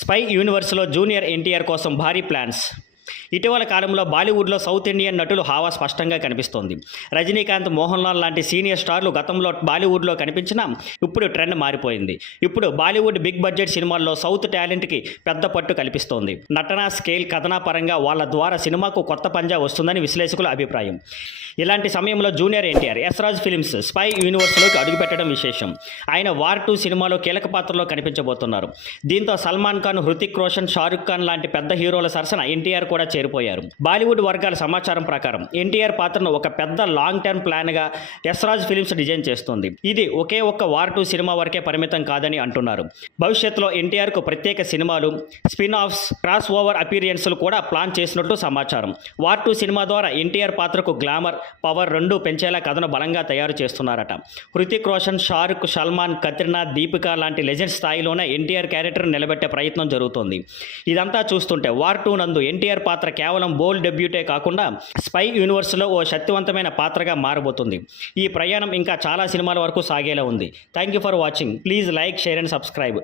Spy యూనివర్స్లో junior NTR కోసం భారీ plans. ఇటీవల కాలంలో బాలీవుడ్లో సౌత్ ఇండియన్ నటులు హావా స్పష్టంగా కనిపిస్తోంది. రజనీకాంత్, మోహన్ లాల్ లాంటి సీనియర్ స్టార్లు గతంలో బాలీవుడ్లో కనిపించినా ఇప్పుడు ట్రెండ్ మారిపోయింది. ఇప్పుడు బాలీవుడ్ బిగ్ బడ్జెట్ సినిమాల్లో సౌత్ టాలెంట్కి పెద్ద పట్టు కల్పిస్తోంది. నటన, స్కేల్, కథనా పరంగా వాళ్ళ ద్వారా సినిమాకు కొత్త పంజా వస్తుందని విశ్లేషకుల అభిప్రాయం. ఇలాంటి సమయంలో junior NTR Yash Raj films spy యూనివర్స్లోకి అడుగుపెట్టడం విశేషం. ఆయన వార్ 2 సినిమాలో కీలక పాత్రలో కనిపించబోతున్నారు. దీంతో సల్మాన్ ఖాన్, హృతిక్ రోషన్, షారుఖ్ ఖాన్ లాంటి పెద్ద హీరోల సరసన ఎన్టీఆర్ కూడా చేరిపోయారు. బాలీవుడ్ వర్గాల సమాచారం ప్రకారం ఎన్టీఆర్ పాత్రను ఒక పెద్ద లాంగ్ టర్మ్ ప్లాన్గా యశ్రాజ్ ఫిల్మ్స్ డిజైన్ చేస్తుంది. ఇది ఒకే ఒక్క వార్ 2 సినిమా వరకే పరిమితం కాదని అంటున్నారు. భవిష్యత్తులో ఎన్టీఆర్కు ప్రత్యేక సినిమాలు, స్పిన్ ఆఫ్స్, క్రాస్ ఓవర్ అపీరియన్స్లు కూడా ప్లాన్ చేసినట్లు సమాచారం. వార్ 2 సినిమా ద్వారా ఎన్టీఆర్ పాత్రకు గ్లామర్, పవర్ రెండూ పెంచేలా కథను బలంగా తయారు చేస్తున్నారట. హృతిక్ రోషన్, షారుఖ్, సల్మాన్, కత్రినా, దీపిక లాంటి లెజెండ్ స్థాయిలోనే ఎన్టీఆర్ క్యారెక్టర్ నిలబెట్టే ప్రయత్నం జరుగుతోంది. ఇదంతా చూస్తుంటే వార్ 2 నందు ఎన్టీఆర్ పాత్ర కేవలం బోల్డ్ డెబ్యూటే కాకుండా స్పై యూనివర్స్లో ఓ శక్తివంతమైన పాత్రగా మారబోతుంది. ఈ ప్రయాణం ఇంకా చాలా సినిమాల వరకు సాగేలా ఉంది. Thank you for watching. Please like, share and subscribe.